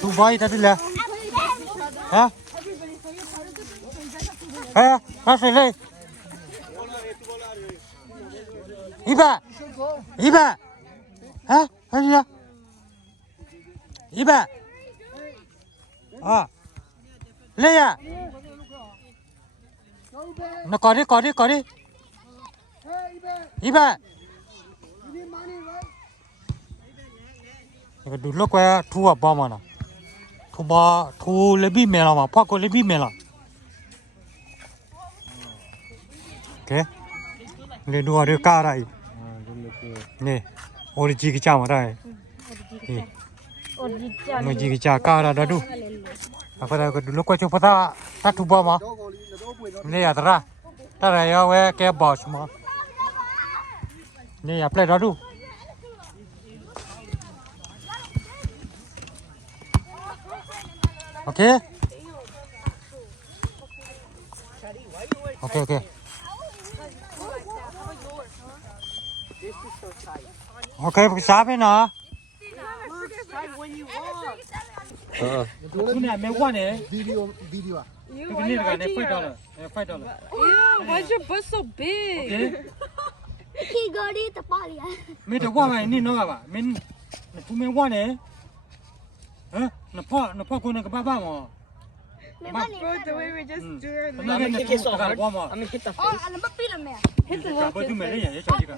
tu boy tadi lah. Hah? Masih leh. Iba. Hah? Apa dia? Iba. Ah. Leh ya. Nak kau ni. Iba. Dulu kau ya tu apa mana? Tu lebih mela mah, pak kau lebih mela. Okay, ni dua ada karai. Ni, origi kita mana? Ni, origi kita karai dah tu. Apa dah dulu kau cuba tak tu apa mah? Ni ya terah, ya we ke bos mah. Ni apply dah tu. Okay. Okay, siapa na? Tu ni没换呢。Video. Ini kan $5. $5. Why is your butt so big? Okay. He got it the ball. Mấy đứa qua mày ni nó à? Mình tu mình qua nè. Hả? Nó phò con nó cái ba mà. Bro, the way we just do it. Nó cái này so hard. Oh, alam ba pila me? Hit the Chả bơi tu mày đấy nhỉ? Cho chị cả.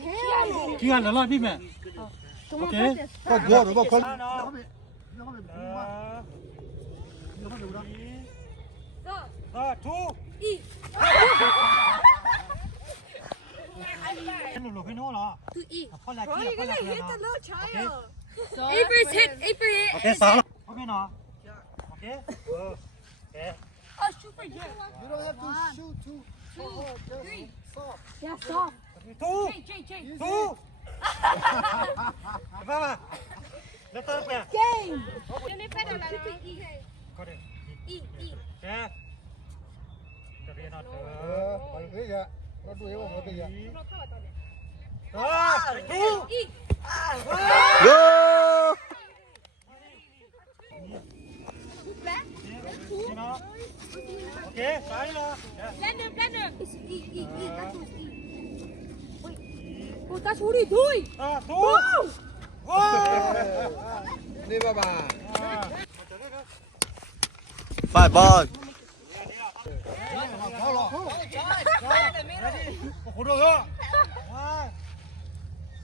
Chị ăn là đi mẹ. Okay. Có gió rồi, có Thu. Lục cái nó là. to eat. Bro, you're gonna hit the little child. Okay. Avery's hit. Okay, sao? Okay nó. Okay. Okay. Oh, super jet. You don't have to shoot too. 2, 3. Soft. Yeah, stop. Thu. Jay. Thu. Ba. Nó tới kìa. Game. Có đi. Eat. Kìa. Cho đi nó. Cái gì? Nó đuổi vào cái gì? Thu. Go! Okay, sai lo. Blender. Eat. That's what eat. Wait. Oh, that's what he doing. Thu. Đi bà. Five ball.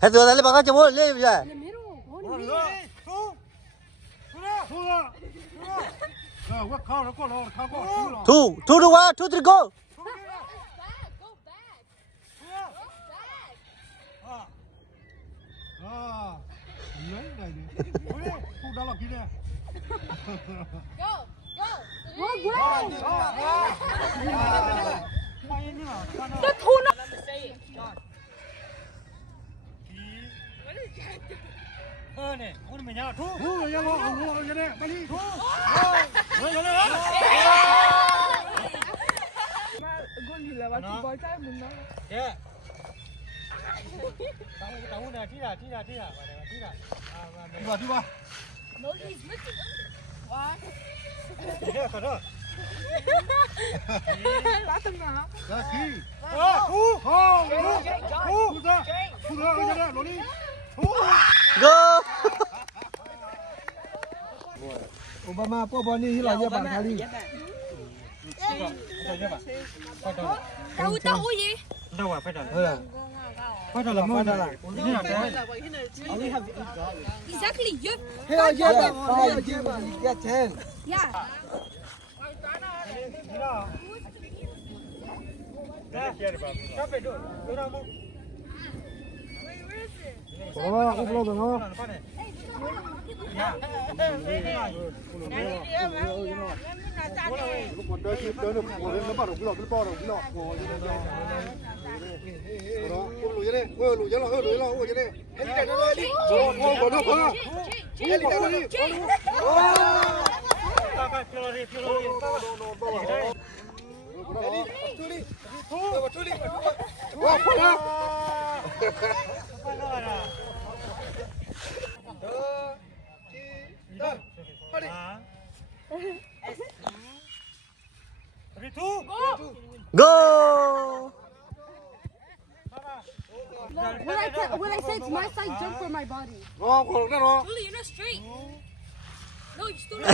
Hết rồi lấy bằng cho bố lên bây giờ. Thu đúng không? Thu three go. Khu đó là cái này. The tuna. Nè, con mình nhá, Thu. Thu rồi nó cái này, 빨리. Thu. Yeah. Tahu dah, tidak. Đi vào. No, he's looking. Tidak, kada. Ra khi. Thu. Thu ra. Thu ra cái này, nó đi. Thu. Go! Obama po ni hilang ya Bang kali. Tahu ye. Đâu à, phải đợi. Phải là mua là. Ini ada. Exactly. Yep. Hey, get 10. Yeah. Sampai tu. Orang mau. Oh, aku belum dengar. Ya. Lúc còn đợi kịp đợi được ngồi lên nó bắt đầu cái lọ ngồi lên đó. Đó, lùi ra đây. Lùi ra lọ, lùi ra đây. Hết cái nó đi. Còn được không? Hết cái nó đi. Hadi. Ready, two. Go. When I say it's my side, jump for my body. รอคนนั่นรอ Julie, you're not straight. No, you're still not.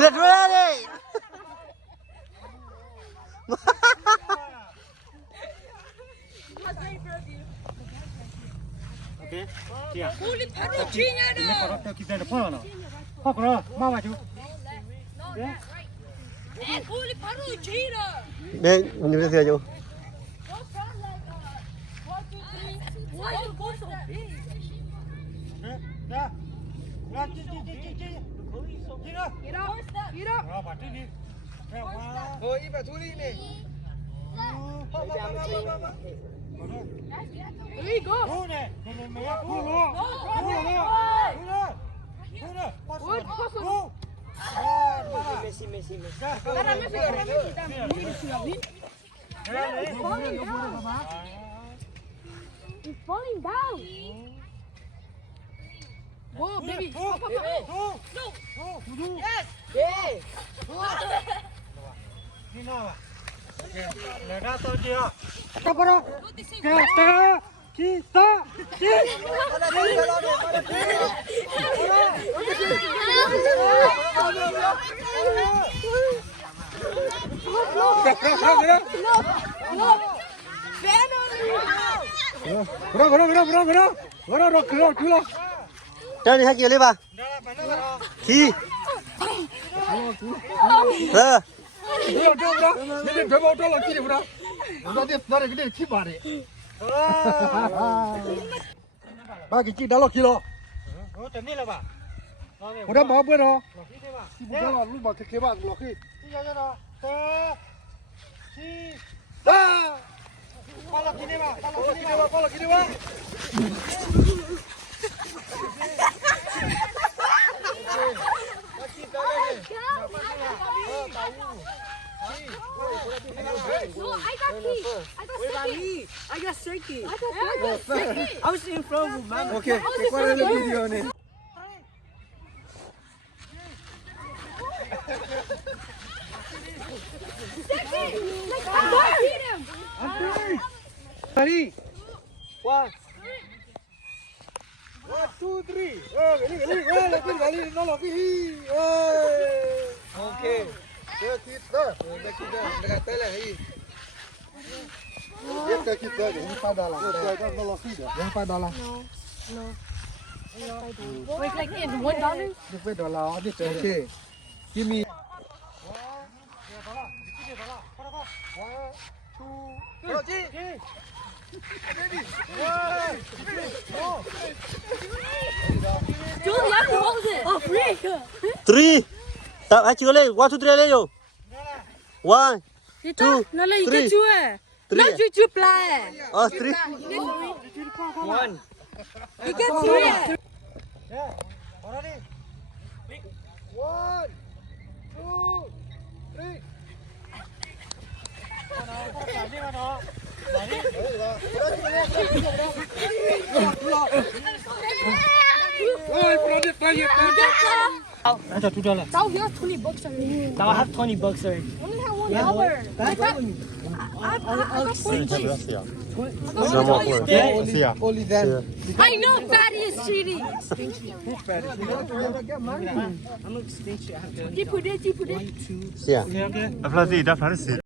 Get ready. Okay. Kia. Holy 바로 쥐냐나. Ini kalau kita ada apa? Apa kalau mama tu? No, that's right. And holy 바로 쥐라. Nè, nhìn thấy chưa? Go from like 1, 2, 3. Why you go so big? Dah. Dah, ci. Get up. Get up. Get up. Ah, batu ni. Wah. เฮ้ยแบบทุลีนี่ There you go. Tu ni. Ni maya. Tu lo. Tu lo. Tu lo. Good. Tu. Messi. It's falling down. Whoa, baby. No. Ni nawa. Okay. Dah tahu dia. Apa dah? Kita. Gera. Cho đi hai kia đi bà. Khi. Ờ.นี่เดี๋ยวเอาตัวเราคิดดูนะเราเดี๋ยวเราเดี๋ยวคิดมาดิบ้ากี่จีดเราคิดหรอ Oh, tadi lah, Pak. ผมได้มาเพื่อนเหรอที่ผมได้มาลูกมาเค็มๆบ้างหรอพี่Pala kini ba? No, I got key. I got second. I was in front of man. Okay, ¿cuál es el video ni? Ready? 1, 2, 3. Gali, no lo vi. Okay. Kita dekat tele ni. Kita ini padalah. No lo vi. Yang padalah. Wait, like in $1? $1. Okay. Give me. 1, 2, 3. Julie, I can hold it. Oh, freak. 3. Tập hai chưa lên. 1, 2, 3 lên rồi. 1, 2, Nó lấy 3. cái chúa. Nó chú chú play. 3. 1. You can see it. 1, 2, 3. Ada tu dah lah. Now he has $20 already. Now I have $20 already. Only have $1. I got Only then. I know Fatty is cheating. I'm extinction. I have to. Deep put it. Dạ. Okay. Dah faham sih.